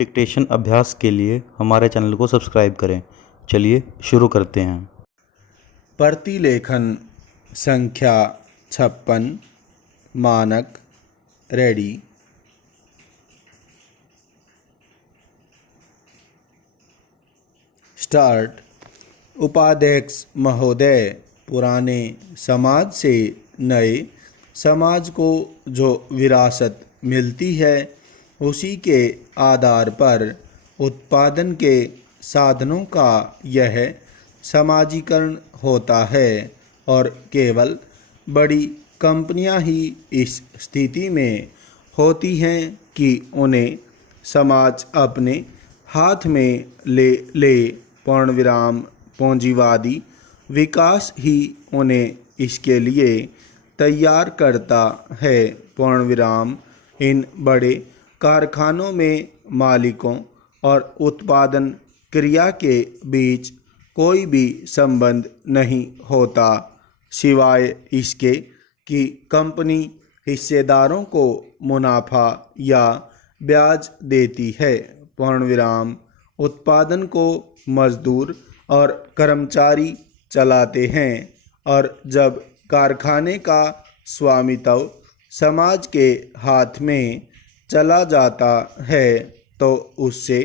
Dictation अभ्यास के लिए हमारे चैनल को सब्सक्राइब करें। चलिए शुरू करते हैं। प्रतिलेखन संख्या 56 मानक रेडी। स्टार्ट। उपाध्यक्ष महोदय, पुराने समाज से नए समाज को जो विरासत मिलती है उसी के आधार पर उत्पादन के साधनों का यह समाजीकरण होता है और केवल बड़ी कंपनियां ही इस स्थिति में होती हैं कि उन्हें समाज अपने हाथ में ले पूर्णविराम पूंजीवादी विकास ही उन्हें इसके लिए तैयार करता है। पूर्णविराम इन बड़े कारखानों में मालिकों और उत्पादन क्रिया के बीच कोई भी संबंध नहीं होता, सिवाय इसके कि कंपनी हिस्सेदारों को मुनाफा या ब्याज देती है। पूर्णविराम उत्पादन को मजदूर और कर्मचारी चलाते हैं और जब कारखाने का स्वामित्व समाज के हाथ में चला जाता है तो उससे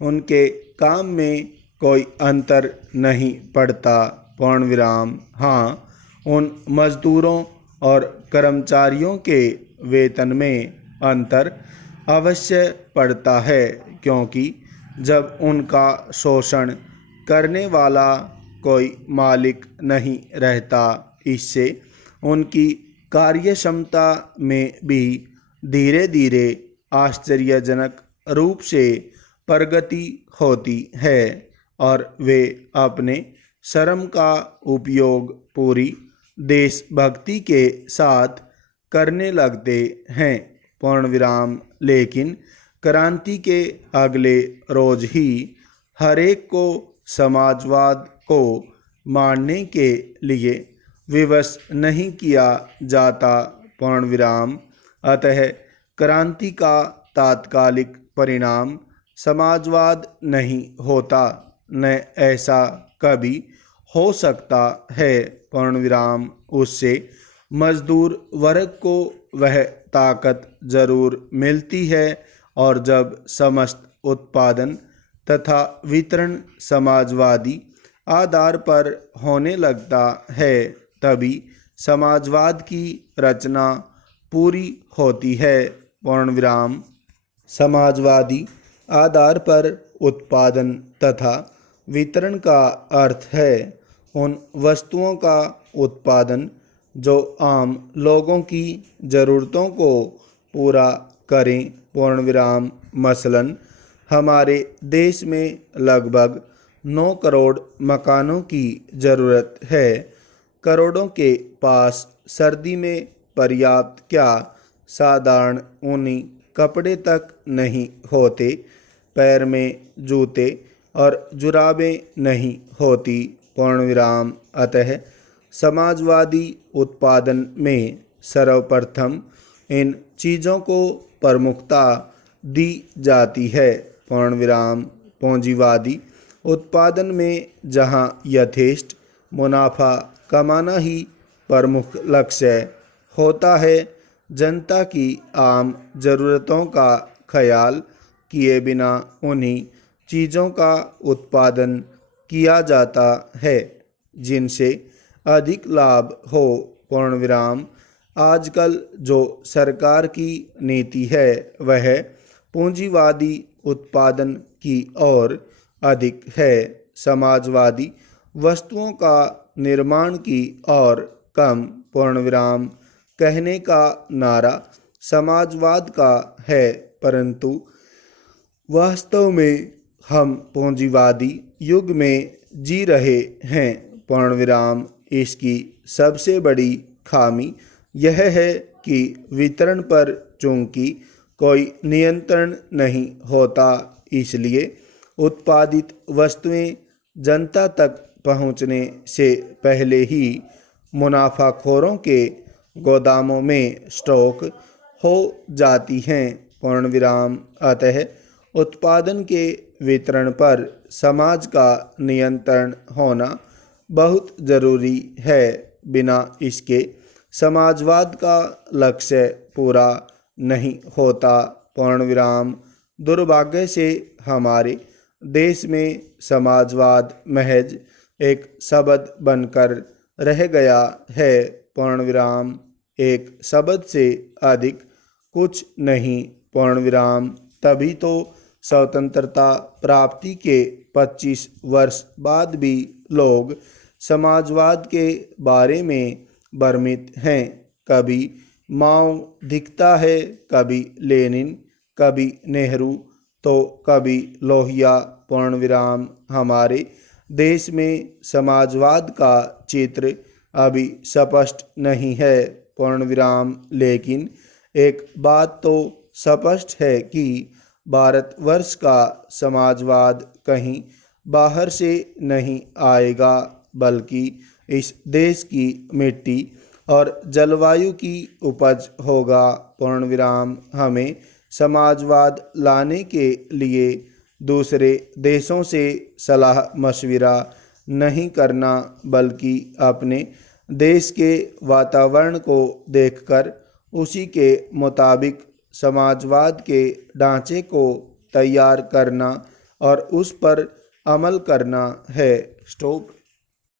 उनके काम में कोई अंतर नहीं पड़ता। पूर्णविराम हाँ, उन मजदूरों और कर्मचारियों के वेतन में अंतर अवश्य पड़ता है, क्योंकि जब उनका शोषण करने वाला कोई मालिक नहीं रहता, इससे उनकी कार्यक्षमता में भी धीरे धीरे आश्चर्यजनक रूप से प्रगति होती है और वे अपने श्रम का उपयोग पूरी देशभक्ति के साथ करने लगते हैं। पूर्णविराम लेकिन क्रांति के अगले रोज ही हरेक को समाजवाद को मानने के लिए विवश नहीं किया जाता। पूर्णविराम अतः क्रांति का तात्कालिक परिणाम समाजवाद नहीं होता, न ऐसा कभी हो सकता है। पूर्णविराम उससे मजदूर वर्ग को वह ताकत जरूर मिलती है और जब समस्त उत्पादन तथा वितरण समाजवादी आधार पर होने लगता है तभी समाजवाद की रचना पूरी होती है। पूर्णविराम समाजवादी आधार पर उत्पादन तथा वितरण का अर्थ है उन वस्तुओं का उत्पादन जो आम लोगों की ज़रूरतों को पूरा करें। पूर्णविराम मसलन हमारे देश में लगभग 9 करोड़ मकानों की ज़रूरत है। करोड़ों के पास सर्दी में पर्याप्त क्या साधारण ऊनी कपड़े तक नहीं होते, पैर में जूते और जुराबें नहीं होती। पूर्णविराम अतः समाजवादी उत्पादन में सर्वप्रथम इन चीज़ों को प्रमुखता दी जाती है। पूर्णविराम पूंजीवादी उत्पादन में जहाँ यथेष्ट मुनाफा कमाना ही प्रमुख लक्ष्य होता है, जनता की आम ज़रूरतों का ख्याल किए बिना उन्हीं चीज़ों का उत्पादन किया जाता है जिनसे अधिक लाभ हो। पूर्णविराम आजकल जो सरकार की नीति है वह पूंजीवादी उत्पादन की ओर अधिक है, समाजवादी वस्तुओं का निर्माण की ओर कम। पूर्णविराम कहने का नारा समाजवाद का है, परंतु वास्तव में हम पूंजीवादी युग में जी रहे हैं। पूर्णविराम इसकी सबसे बड़ी खामी यह है कि वितरण पर चूंकि कोई नियंत्रण नहीं होता, इसलिए उत्पादित वस्तुएं जनता तक पहुंचने से पहले ही मुनाफाखोरों के गोदामों में स्टॉक हो जाती हैं। पूर्णविराम अतः उत्पादन के वितरण पर समाज का नियंत्रण होना बहुत जरूरी है। बिना इसके समाजवाद का लक्ष्य पूरा नहीं होता। पूर्ण विराम। दुर्भाग्य से हमारे देश में समाजवाद महज एक शब्द बनकर रह गया है। पूर्ण विराम। एक शब्द से अधिक कुछ नहीं। पूर्ण विराम। तभी तो स्वतंत्रता प्राप्ति के 25 वर्ष बाद भी लोग समाजवाद के बारे में भ्रमित हैं। कभी माओ दिखता है, कभी लेनिन, कभी नेहरू, तो कभी लोहिया। पूर्ण विराम। हमारे देश में समाजवाद का चित्र अभी स्पष्ट नहीं है। पूर्ण विराम। लेकिन एक बात तो स्पष्ट है कि भारतवर्ष का समाजवाद कहीं बाहर से नहीं आएगा, बल्कि इस देश की मिट्टी और जलवायु की उपज होगा। पूर्ण विराम। हमें समाजवाद लाने के लिए दूसरे देशों से सलाह मशविरा नहीं करना, बल्कि अपने देश के वातावरण को देखकर उसी के मुताबिक समाजवाद के ढांचे को तैयार करना और उस पर अमल करना है। स्टॉप।